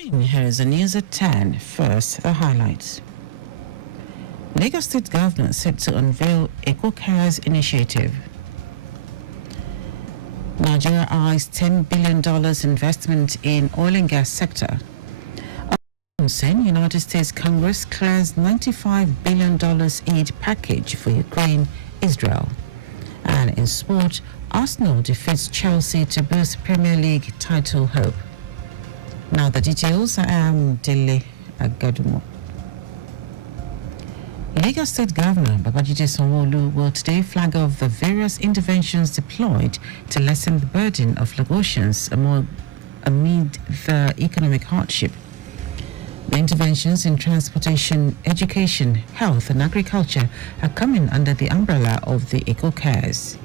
Here is the news at 10. First, the highlights. Lagos State Government set to unveil Eco-Cares initiative. Nigeria eyes $10 billion investment in oil and gas sector. United States Congress clears $95 billion aid package for Ukraine, Israel. And in sport, Arsenal defeats Chelsea to boost Premier League title hope. Now the details. I am Dele Agadumo. Lagos State Governor Babajide Sanwo-Olu will today flag off the various interventions deployed to lessen the burden of Lagosians amid the economic hardship. The interventions in transportation, education, health and agriculture are coming under the umbrella of the Eco-Cares.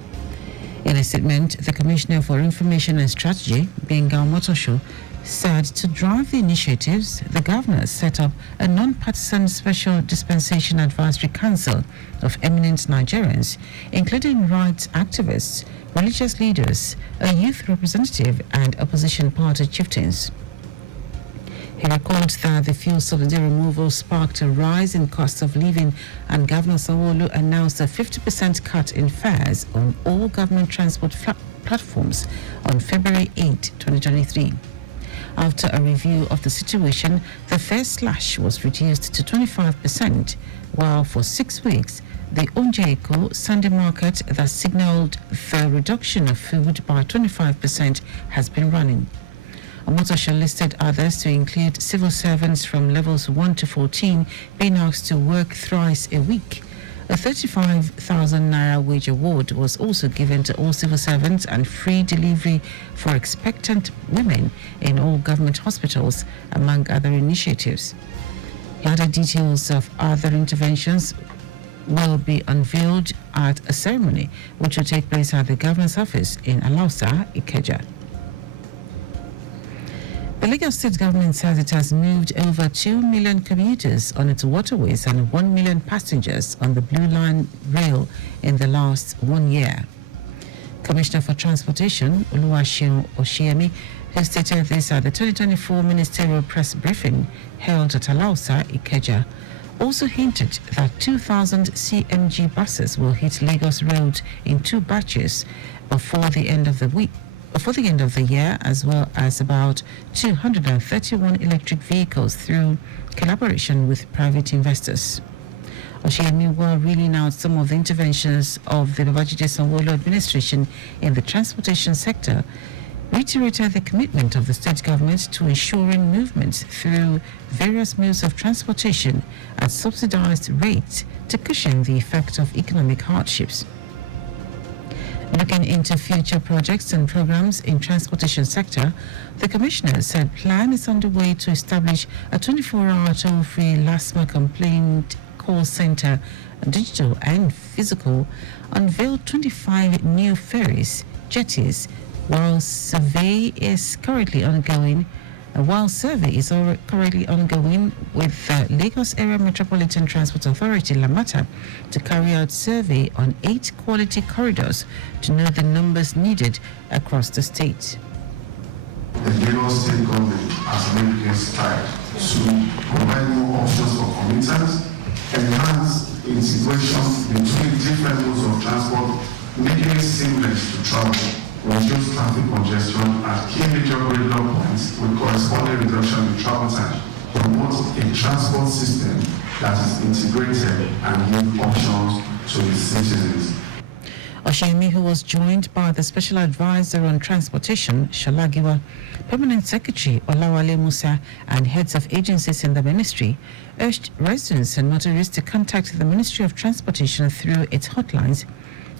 In a statement, the Commissioner for Information and Strategy, Benga Motosho, said to drive the initiatives, the governor set up a non-partisan special dispensation advisory council of eminent Nigerians, including rights activists, religious leaders, a youth representative, and opposition party chieftains. He recalled that the fuel subsidy removal sparked a rise in cost of living, and Governor Sanwo-Olu announced a 50% cut in fares on all government transport platforms on February 8, 2023. After a review of the situation, the fare slash was reduced to 25%, while for 6 weeks, the Onjeko Sunday market that signaled the reduction of food by 25% has been running. Omotosho listed others to include civil servants from levels 1 to 14 being asked to work thrice a week. A 35,000 naira wage award was also given to all civil servants and free delivery for expectant women in all government hospitals, among other initiatives. Other details of other interventions will be unveiled at a ceremony which will take place at the governor's office in Alausa, Ikeja. The Lagos State government says it has moved over 2 million commuters on its waterways and 1 million passengers on the Blue Line rail in the last 1 year. Commissioner for Transportation, Oluwaseun Oshiemi, who stated this at the 2024 ministerial press briefing held at Alausa, Ikeja, also hinted that 2,000 CMG buses will hit Lagos Road in 2 batches before the end of the year, as well as about 231 electric vehicles through collaboration with private investors. Oshiemi will reeling out some of the interventions of the Babajide Sanwo-Olu administration in the transportation sector, reiterated the commitment of the state government to ensuring movement through various modes of transportation at subsidized rates to cushion the effect of economic hardships. Looking into future projects and programs in transportation sector, the commissioner said plan is underway to establish a 24-hour toll-free LASMA complaint call center, digital and physical, unveil 25 new ferries, jetties, while survey is currently ongoing with the Lagos Area Metropolitan Transport Authority, Lamata, to carry out survey on 8 quality corridors to know the numbers needed across the state. The Lagos State government has made a stride to provide more options for commuters, enhance integration between different modes of transport, making it seamless to travel, reduce traffic congestion at key major corridor points with corresponding reduction in travel time, promote a transport system that is integrated and give options to its citizens. Oshiemi, who was joined by the Special Advisor on Transportation, Shalagiwa, Permanent Secretary Olawale Musa, and heads of agencies in the ministry, urged residents and motorists to contact the Ministry of Transportation through its hotlines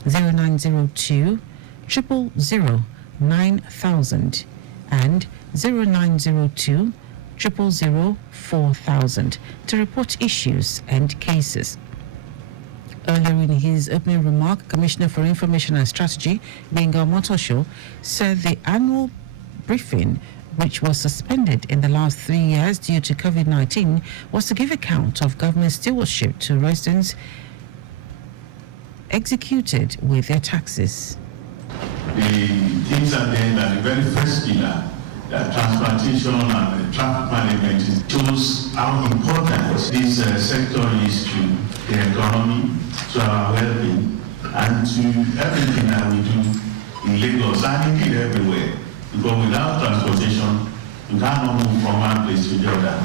0902 000 9000 and 0902 000 4000 to report issues and cases. Earlier in his opening remark, Commissioner for Information and Strategy, Benga Motosho, said the annual briefing, which was suspended in the last 3 years due to COVID-19, was to give account of government stewardship to residents executed with their taxes. The things are there that the very first pillar transportation and traffic management, it shows how important this sector is to the economy, to our well-being, and to everything that we do in Lagos and indeed everywhere. Because without transportation, you cannot move from one place to the other.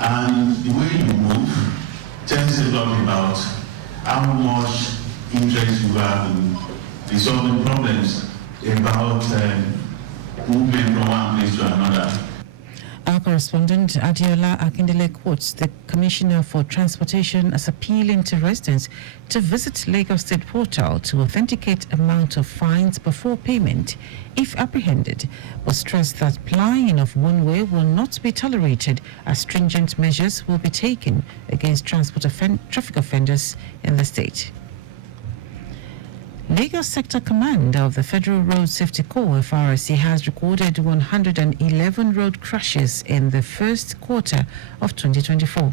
And the way you move tells a lot about how much interest you have in resolving problems about movement from one place to another. Our correspondent Adiola Akindele quotes the Commissioner for Transportation as appealing to residents to visit Lagos State Portal to authenticate amount of fines before payment if apprehended, but stressed that plying of one way will not be tolerated as stringent measures will be taken against traffic offenders in the state. Lagos Sector Command of the Federal Road Safety Corps, FRSC, has recorded 111 road crashes in the first quarter of 2024.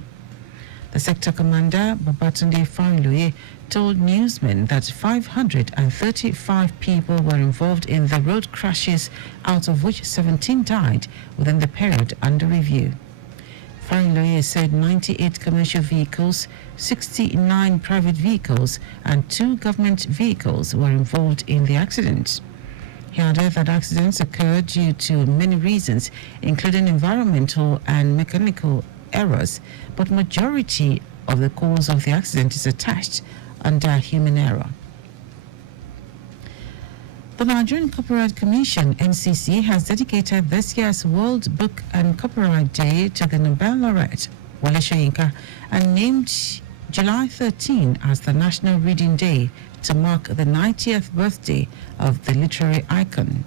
The sector commander, Babatunde Fariloye, told newsmen that 535 people were involved in the road crashes, out of which 17 died within the period under review. Fariloye said 98 commercial vehicles, 69 private vehicles, and 2 government vehicles were involved in the accident. He added that accidents occurred due to many reasons, including environmental and mechanical errors, but majority of the cause of the accident is attached under human error. The Nigerian Copyright Commission, NCC, has dedicated this year's World Book and Copyright Day to the Nobel laureate, Wole Soyinka, and named July 13 as the National Reading Day to mark the 90th birthday of the literary icon.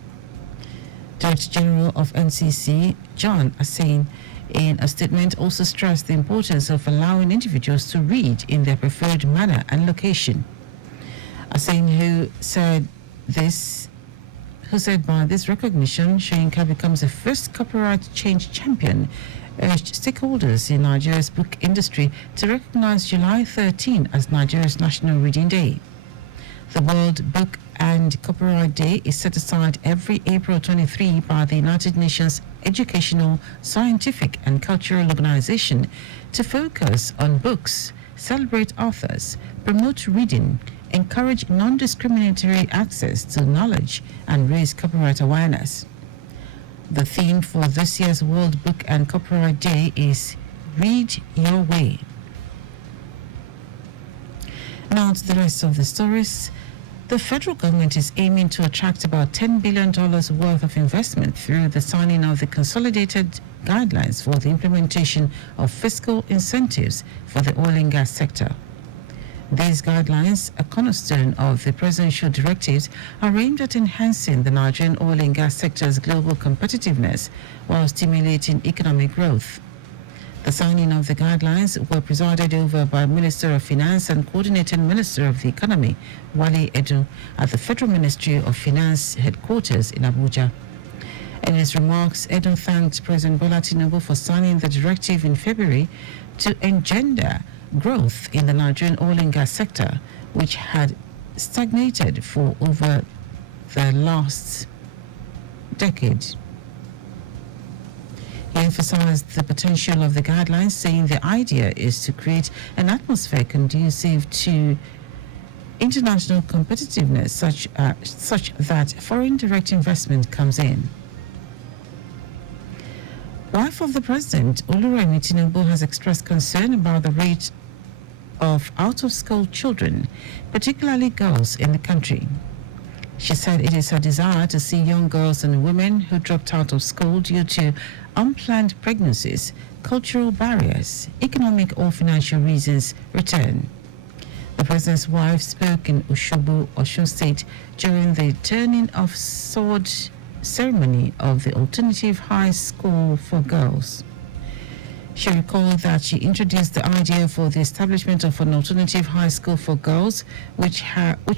Director General of NCC, John Asain, in a statement also stressed the importance of allowing individuals to read in their preferred manner and location. Asain, who said by this recognition, Soyinka becomes the first copyright change champion, urged stakeholders in Nigeria's book industry to recognize July 13 as Nigeria's National Reading Day. The World Book and Copyright Day is set aside every April 23 by the United Nations Educational, Scientific and Cultural Organization to focus on books, celebrate authors, promote reading, encourage non-discriminatory access to knowledge, and raise copyright awareness. The theme for this year's World Book and Copyright Day is Read Your Way. Now to the rest of the stories. The federal government is aiming to attract about $10 billion worth of investment through the signing of the consolidated guidelines for the implementation of fiscal incentives for the oil and gas sector. These guidelines, a cornerstone of the presidential directives, are aimed at enhancing the Nigerian oil and gas sector's global competitiveness while stimulating economic growth. The signing of the guidelines were presided over by Minister of Finance and Coordinating Minister of the Economy, Wale Edo, at the Federal Ministry of Finance headquarters in Abuja. In his remarks, Edo thanked President Bola Tinubu for signing the directive in February to engender growth in the Nigerian oil and gas sector, which had stagnated for over the last decade. He emphasized the potential of the guidelines, saying the idea is to create an atmosphere conducive to international competitiveness such that foreign direct investment comes in. Wife of the President, Oluremi Tinubu, has expressed concern about the rate of out-of-school children, particularly girls, in the country. She said it is her desire to see young girls and women who dropped out of school due to unplanned pregnancies, cultural barriers, economic or financial reasons return. The president's wife spoke in Osogbo, Osun State, during the turning of sword ceremony of the Alternative High School for Girls. She recalled that she introduced the idea for the establishment of an alternative high school for girls, which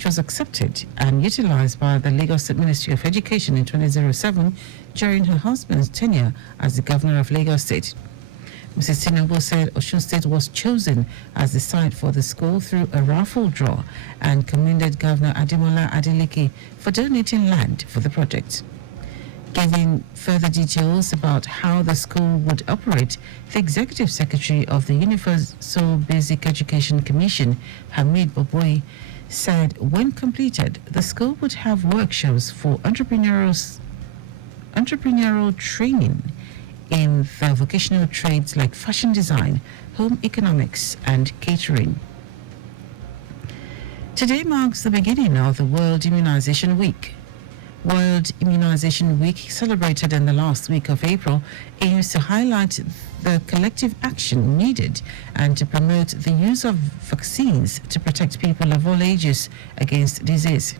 was accepted and utilized by the Lagos State Ministry of Education in 2007 during her husband's tenure as the governor of Lagos State. Mrs. Tinubu said Osun State was chosen as the site for the school through a raffle draw and commended Governor Ademola Adeleke for donating land for the project. Giving further details about how the school would operate, the Executive Secretary of the Universal Basic Education Commission, Hamid Boboy, said when completed, the school would have workshops for entrepreneurial training in the vocational trades like fashion design, home economics, and catering. Today marks the beginning of the World Immunization Week. World Immunization Week, celebrated in the last week of April, aims to highlight the collective action needed and to promote the use of vaccines to protect people of all ages against disease.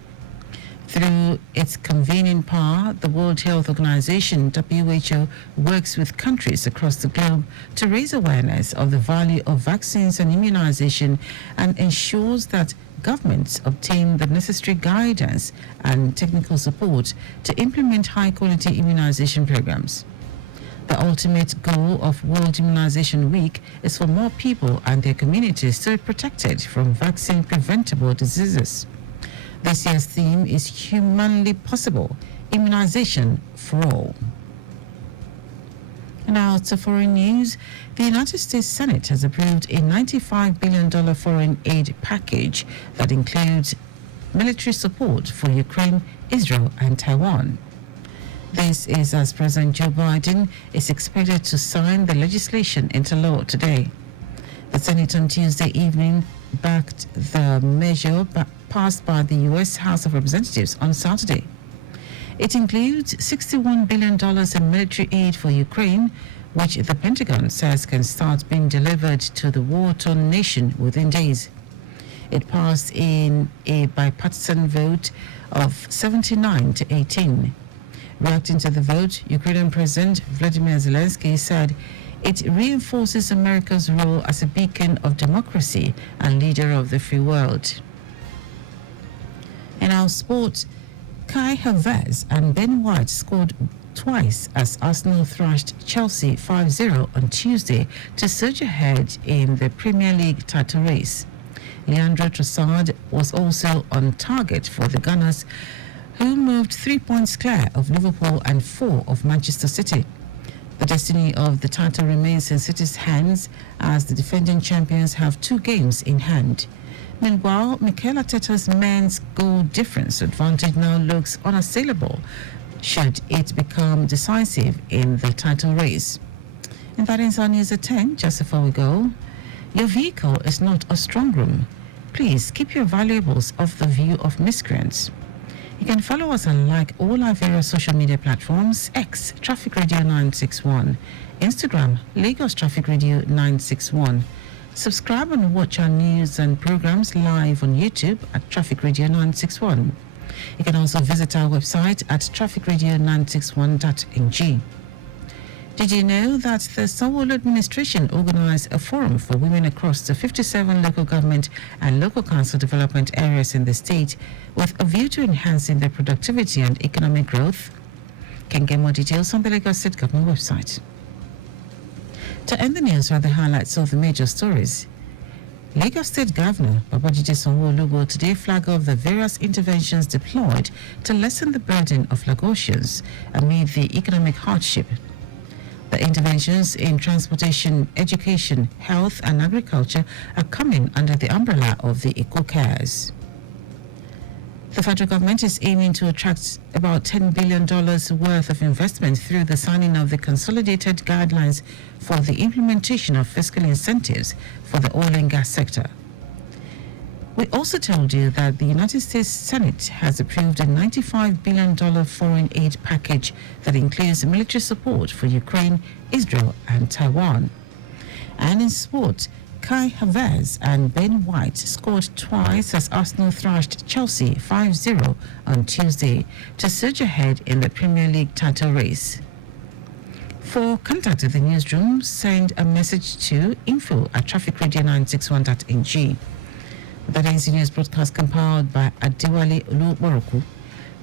Through its convening power, the World Health Organization, WHO, works with countries across the globe to raise awareness of the value of vaccines and immunization and ensures that governments obtain the necessary guidance and technical support to implement high-quality immunization programs. The ultimate goal of World Immunization Week is for more people and their communities to be protected from vaccine-preventable diseases. This year's theme is Humanly Possible, Immunization for All. Now to foreign news. The United States Senate has approved a $95 billion foreign aid package that includes military support for Ukraine, Israel, and Taiwan. This is as President Joe Biden is expected to sign the legislation into law today. The Senate on Tuesday evening backed the measure passed by the U.S. House of Representatives on Saturday. It includes $61 billion in military aid for Ukraine, which the Pentagon says can start being delivered to the war-torn nation within days. It passed in a bipartisan vote of 79 to 18. Reacting to the vote, Ukrainian President Vladimir Zelensky said it reinforces America's role as a beacon of democracy and leader of the free world. In our sport, Kai Havertz and Ben White scored twice as Arsenal thrashed Chelsea 5-0 on Tuesday to surge ahead in the Premier League title race. Leandro Trossard was also on target for the Gunners, who moved 3 points clear of Liverpool and 4 of Manchester City. The destiny of the title remains in City's hands as the defending champions have 2 games in hand. Meanwhile, Mikel Arteta's men's goal difference advantage now looks unassailable should it become decisive in the title race. And that ends our news at 10. Just before we go, your vehicle is not a strong room. Please keep your valuables off the view of miscreants. You can follow us and like all our various social media platforms: X, Traffic Radio 961, Instagram, Lagos Traffic Radio 961. Subscribe and watch our news and programs live on YouTube at Traffic Radio 961. You can also visit our website at trafficradio961.ng. Did you know that the Sanwo-Olu administration organized a forum for women across the 57 local government and local council development areas in the state with a view to enhancing their productivity and economic growth? You can get more details on the Lagos State Government website. To end the news are the highlights of the major stories. Lagos State Governor Babajide Sanwo-Olu will today flag off the various interventions deployed to lessen the burden of Lagosians amid the economic hardship. The interventions in transportation, education, health and agriculture are coming under the umbrella of the Eco Cares. The federal government is aiming to attract about $10 billion worth of investment through the signing of the consolidated guidelines for the implementation of fiscal incentives for the oil and gas sector. We also told you that the United States Senate has approved a $95 billion foreign aid package that includes military support for Ukraine, Israel, and Taiwan. And in sport, Kai Havertz and Ben White scored twice as Arsenal thrashed Chelsea 5-0 on Tuesday to surge ahead in the Premier League title race. For contact with the newsroom, send a message to info@trafficradio961.ng. That is the news broadcast compiled by Adewale Oluboroku.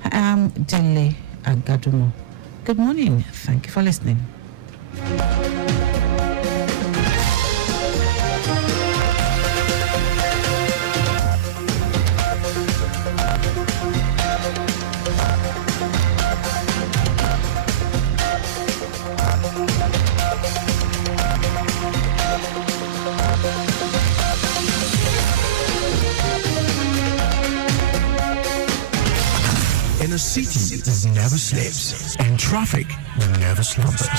I am Dele Agadumo. Good morning. Thank you for listening. city never sleeps and traffic never slumbers.